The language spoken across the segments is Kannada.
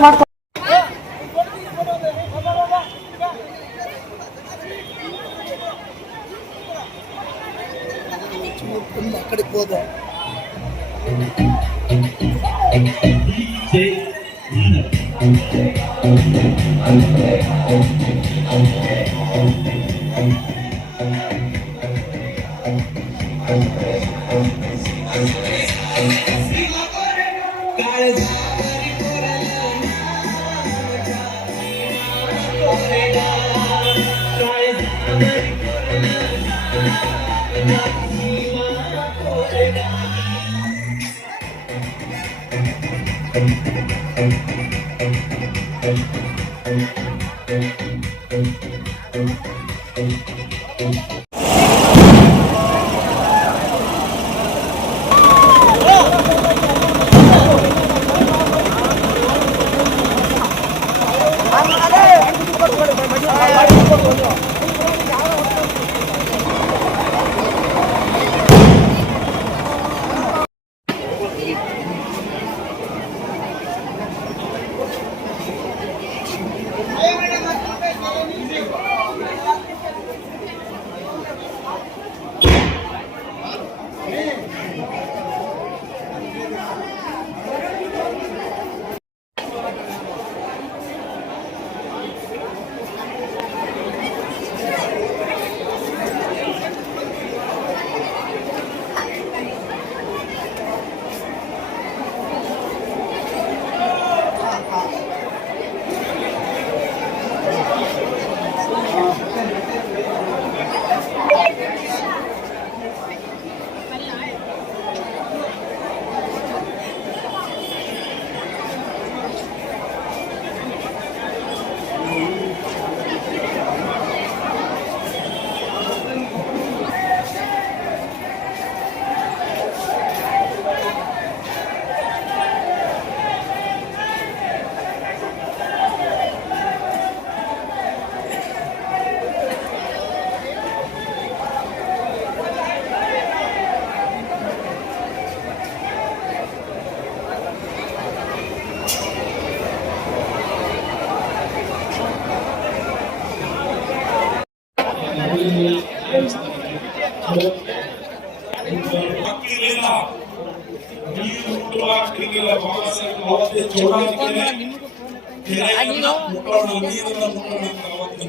ಮಾಡ್ತಾರೆ.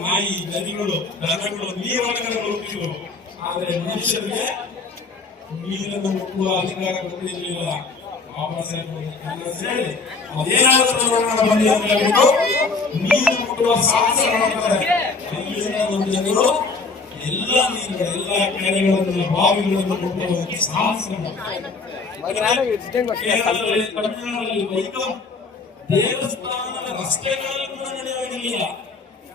ನಾಯಿ ನದಿಗಳು ದನಗಳು ನೀರೊಳಗಡೆ ಬರುತ್ತಿದ್ವು. ಆದರೆ ಮನುಷ್ಯರಿಗೆ ನೀರನ್ನು ಮುಟ್ಟುವ ಅಧಿಕಾರ ಕೊಟ್ಟಿರಲಿಲ್ಲ. ಬಾಬಾ ಸಾಹೇಬ್ ಸೇರಿ ಅದೇನಾದರೂ ಬನ್ನಿ ಅಂತ ಹೇಳ್ಬಿಟ್ಟು ನೀರು ಮುಟ್ಟುವ ಸಾಹಸ ಮಾಡ್ತಾರೆ. ಅಲ್ಲಿಂದ ನಮ್ಮ ಜನರು ಎಲ್ಲ ನೀರುಗಳು ಎಲ್ಲ ಕೆರೆಗಳನ್ನು ಬಾವಿಗಳನ್ನು ಮುಟ್ಟುವ ಸಾಹಸ ಮಾಡ್ತಾರೆ. ತಮಿಳುನಾಡಲ್ಲಿ ವೈಕಂ ದೇವಸ್ಥಾನದ ರಸ್ತೆಗಳಲ್ಲಿ ಕೂಡ ನಡೆಯುವುದಿಲ್ಲ.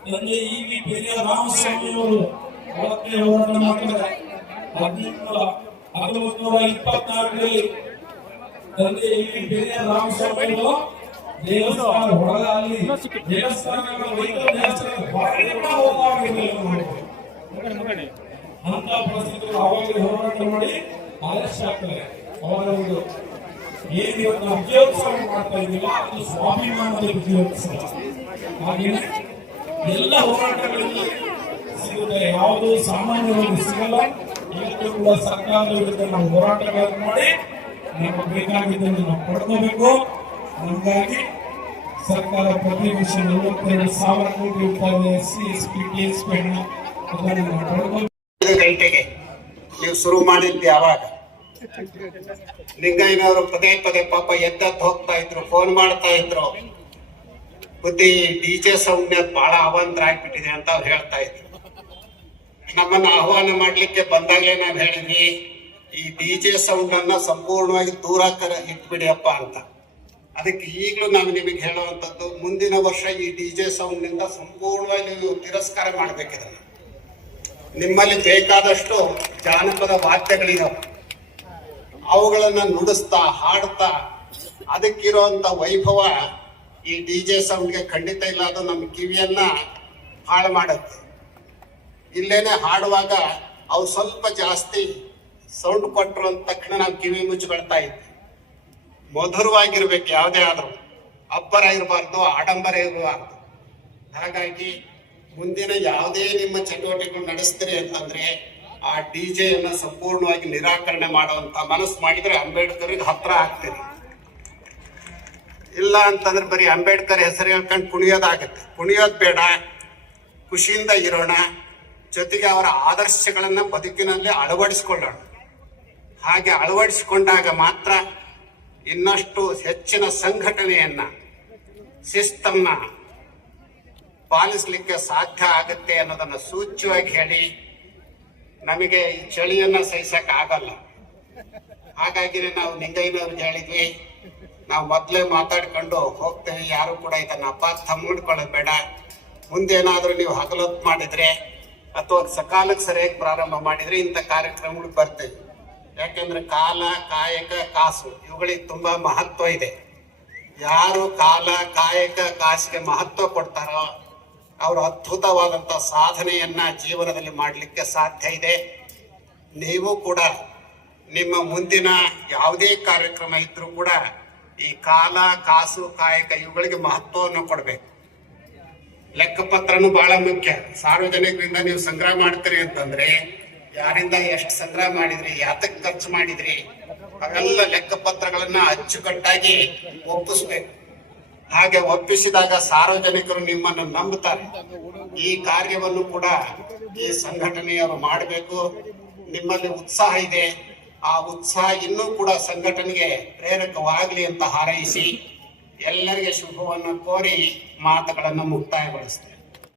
ತಂದೆ ಈ ಪೆರಿಯ ರಾಮಸ್ವಾಮಿ ಅವರು ಅವತ್ತೇ ಹೋರಾಟ ಮಾಡ್ತಾರೆ. 1924ರಲ್ಲಿ ತಂದೆ ಈ ಪೆರಿಯ ರಾಮಸ್ವಾಮಿ ಅವರು ದೇವಸ್ಥಾನ ಹೊರಗಲ್ಲಿ ದೇವಸ್ಥಾನಗಳ ವೈಕಂ ದೇವಸ್ಥಾನ ಅಂತ ಪರಿಸ್ಥಿತಿಗಳು ಅವಾಗ ಹೋರಾಟ ಮಾಡಿ ಅರೆಸ್ಟ್ ಆಗ್ತಾರೆ. ಅವರ ಒಂದು ಏನು ಇವತ್ತು ವಿಜಯೋತ್ಸವ ಮಾಡ್ತಾ ಇದೀವೋ ಅದು ಸ್ವಾಭಿಮಾನದ ವಿಜಯೋತ್ಸವ. ಹಾಗೆಯೇ ಎಲ್ಲ ಹೋರಾಟಗಳಲ್ಲಿ ಸಿಗುತ್ತೆ, ಯಾವುದು ಸಾಮಾನ್ಯವಾಗಿ ಸಿಗಲ್ಲ. ಇವತ್ತು ಕೂಡ ಸರ್ಕಾರದ ವಿರುದ್ಧ ನಾವು ಹೋರಾಟಗಳನ್ನು ಮಾಡಿ ನಮಗೆ ಬೇಕಾಗಿದ್ದನ್ನು ನಾವು ಪಡ್ಕೋಬೇಕು. ಹಾಗಾಗಿ ಸರ್ಕಾರ ಪ್ರತಿ ವರ್ಷ 42,000 ಕೋಟಿ ರೂಪಾಯಿ SC ST TSP ಹಣ ಅದನ್ನು ನಾವು ಪಡ್ಕೋಬೇಕು. 5 ಗಂಟೆಗೆ ನೀವು ಶುರು ಮಾಡಿದ್ದು ಯಾವಾಗ? ಲಿಂಗಯ್ಯನವರು ಪದೇ ಪದೇ ಪಾಪ ಎದ್ದತ್ತು ಹೋಗ್ತಾ ಇದ್ರು, ಫೋನ್ ಮಾಡ್ತಾ ಇದ್ರು. ಬುದ್ಧಿ DJ ಸೌಂಡ್ ಬಹಳ ಅವಾಂತರ ಆಗ್ಬಿಟ್ಟಿದೆ ಅಂತ ಅವ್ರು ಹೇಳ್ತಾ ಇದ್ರು. ನಮ್ಮನ್ನ ಆಹ್ವಾನ ಮಾಡ್ಲಿಕ್ಕೆ ಬಂದಾಗಲೇ ನಾನು ಹೇಳಿದ್ವಿ, ಈ DJ ಸೌಂಡ್ ಅನ್ನ ಸಂಪೂರ್ಣವಾಗಿ ದೂರ ಇಟ್ಬಿಡಿಯಪ್ಪ ಅಂತ. ಅದಕ್ಕೆ ಈಗಲೂ ನಾವು ನಿಮಗೆ ಹೇಳುವಂಥದ್ದು, ಮುಂದಿನ ವರ್ಷ ಈ DJ ಸೌಂಡ್ ನಿಂದ ಸಂಪೂರ್ಣವಾಗಿ ನೀವು ತಿರಸ್ಕಾರ ಮಾಡ್ಬೇಕಿದೆ. ನಿಮ್ಮಲ್ಲಿ ಬೇಕಾದಷ್ಟು ಜಾನಪದ ವಾದ್ಯಗಳಿದಾವೆ, ಅವುಗಳನ್ನ ನುಡಿಸ್ತಾ ಹಾಡ್ತಾ ಅದಕ್ಕಿರುವಂತ ವೈಭವ ಈ DJ ಸೌಂಡ್ಗೆ ಖಂಡಿತ ಇಲ್ಲ. ಅದು ನಮ್ಮ ಕಿವಿಯನ್ನ ಹಾಳು ಮಾಡುತ್ತೆ. ಇಲ್ಲೇನೆ ಹಾಡುವಾಗ ಅವು ಸ್ವಲ್ಪ ಜಾಸ್ತಿ ಸೌಂಡ್ ಕೊಟ್ಟರು ಅಂದ ತಕ್ಷಣ ನಾವು ಕಿವಿ ಮುಚ್ಚಿಕೊಳ್ತಾ ಇದ್ವಿ. ಮಧುರವಾಗಿರ್ಬೇಕು ಯಾವುದೇ ಆದ್ರೂ. ಅಬ್ಬರ ಇರಬಾರ್ದು, ಆಡಂಬರ ಇರಬಾರ್ದು. ಹಾಗಾಗಿ ಮುಂದಿನ ಯಾವುದೇ ನಿಮ್ಮ ಚಟುವಟಿಕೆಗಳು ನಡೆಸ್ತೀರಿ ಅಂತಂದ್ರೆ ಆ ಡಿಜೆಯನ್ನ ಸಂಪೂರ್ಣವಾಗಿ ನಿರಾಕರಣೆ ಮಾಡುವಂತ ಮನಸ್ಸು ಮಾಡಿದ್ರೆ ಅಂಬೇಡ್ಕರ್ಗೆ ಹತ್ರ ಆಗ್ತೀರಿ. ಇಲ್ಲ ಅಂತಂದ್ರೆ ಬರೀ ಅಂಬೇಡ್ಕರ್ ಹೆಸರು ಹೇಳ್ಕೊಂಡು ಕುಣಿಯೋದಾಗತ್ತೆ. ಕುಣಿಯೋದು ಬೇಡ, ಖುಷಿಯಿಂದ ಇರೋಣ, ಜೊತೆಗೆ ಅವರ ಆದರ್ಶಗಳನ್ನ ಬದುಕಿನಲ್ಲಿ ಅಳವಡಿಸಿಕೊಳ್ಳೋಣ. ಹಾಗೆ ಅಳವಡಿಸಿಕೊಂಡಾಗ ಮಾತ್ರ ಇನ್ನಷ್ಟು ಹೆಚ್ಚಿನ ಸಂಘಟನೆಯನ್ನ, ಶಿಸ್ತನ್ನ ಪಾಲಿಸಲಿಕ್ಕೆ ಸಾಧ್ಯ ಆಗುತ್ತೆ ಅನ್ನೋದನ್ನ ಸೂಚ್ಯವಾಗಿ ಹೇಳಿ, ನಮಗೆ ಈ ಚಳಿಯನ್ನ ಸಹಿಸಕ್ ಆಗಲ್ಲ. ಹಾಗಾಗಿ ನಾವು ನಿಂಗಯ್ಯನವ್ರಿಗೆ ಹೇಳಿದ್ವಿ, ನಾವು ಮೊದಲೇ ಮಾತಾಡ್ಕೊಂಡು ಹೋಗ್ತೇವೆ, ಯಾರು ಕೂಡ ಇದನ್ನ ಅಪಾರ್ಥ ಮಾಡ್ಕೊಳ್ಳೋದು ಬೇಡ. ಮುಂದೇನಾದ್ರೂ ನೀವು ಹಗಲೊತ್ತು ಮಾಡಿದ್ರೆ ಅಥವಾ ಸಕಾಲಕ್ಕೆ ಸರಿಯಾಗಿ ಪ್ರಾರಂಭ ಮಾಡಿದ್ರೆ ಇಂಥ ಕಾರ್ಯಕ್ರಮಗಳು ಬರ್ತೇವೆ. ಯಾಕೆಂದ್ರೆ ಕಾಲ, ಕಾಯಕ, ಕಾಸು ಇವುಗಳಿಗೆ ತುಂಬಾ ಮಹತ್ವ ಇದೆ. ಯಾರು ಕಾಲ, ಕಾಯಕ, ಕಾಸಿಗೆ ಮಹತ್ವ ಕೊಡ್ತಾರೋ ಅವರು ಅದ್ಭುತವಾದಂತ ಸಾಧನೆಯನ್ನ ಜೀವನದಲ್ಲಿ ಮಾಡಲಿಕ್ಕೆ ಸಾಧ್ಯ ಇದೆ. ನೀವು ಕೂಡ ನಿಮ್ಮ ಮುಂದಿನ ಯಾವುದೇ ಕಾರ್ಯಕ್ರಮ ಇದ್ರೂ ಕೂಡ ಈ ಕಾಲ, ಕಾಸು, ಕಾಯಕ ಇವುಗಳಿಗೆ ಮಹತ್ವವನ್ನು ಕೊಡಬೇಕು. ಲೆಕ್ಕಪತ್ರನೂ ಬಹಳ ಮುಖ್ಯ. ಸಾರ್ವಜನಿಕರಿಂದ ನೀವು ಸಂಗ್ರಹ ಮಾಡ್ತೀರಿ ಅಂತಂದ್ರೆ ಯಾರಿಂದ ಎಷ್ಟು ಸಂಗ್ರಹ ಮಾಡಿದ್ರಿ, ಯಾತಕ್ಕೆ ಖರ್ಚು ಮಾಡಿದ್ರಿ, ಅವೆಲ್ಲ ಲೆಕ್ಕಪತ್ರಗಳನ್ನ ಅಚ್ಚುಕಟ್ಟಾಗಿ ಒಪ್ಪಿಸ್ಬೇಕು. ಹಾಗೆ ಒಪ್ಪಿಸಿದಾಗ ಸಾರ್ವಜನಿಕರು ನಿಮ್ಮನ್ನು ನಂಬುತ್ತಾರೆ. ಈ ಕಾರ್ಯವನ್ನು ಕೂಡ ಈ ಸಂಘಟನೆಯವರು ಮಾಡಬೇಕು. ನಿಮ್ಮಲ್ಲಿ ಉತ್ಸಾಹ ಇದೆ, ಆ ಉತ್ಸಾಹ ಇನ್ನೂ ಕೂಡ ಸಂಘಟನೆಗೆ ಪ್ರೇರಕವಾಗಲಿ ಅಂತ ಹಾರೈಸಿ ಎಲ್ಲರಿಗೆ ಶುಭವನ್ನು ಕೋರಿ ಮಾತುಗಳನ್ನು ಮುಕ್ತಾಯಗೊಳಿಸ್ತೇನೆ.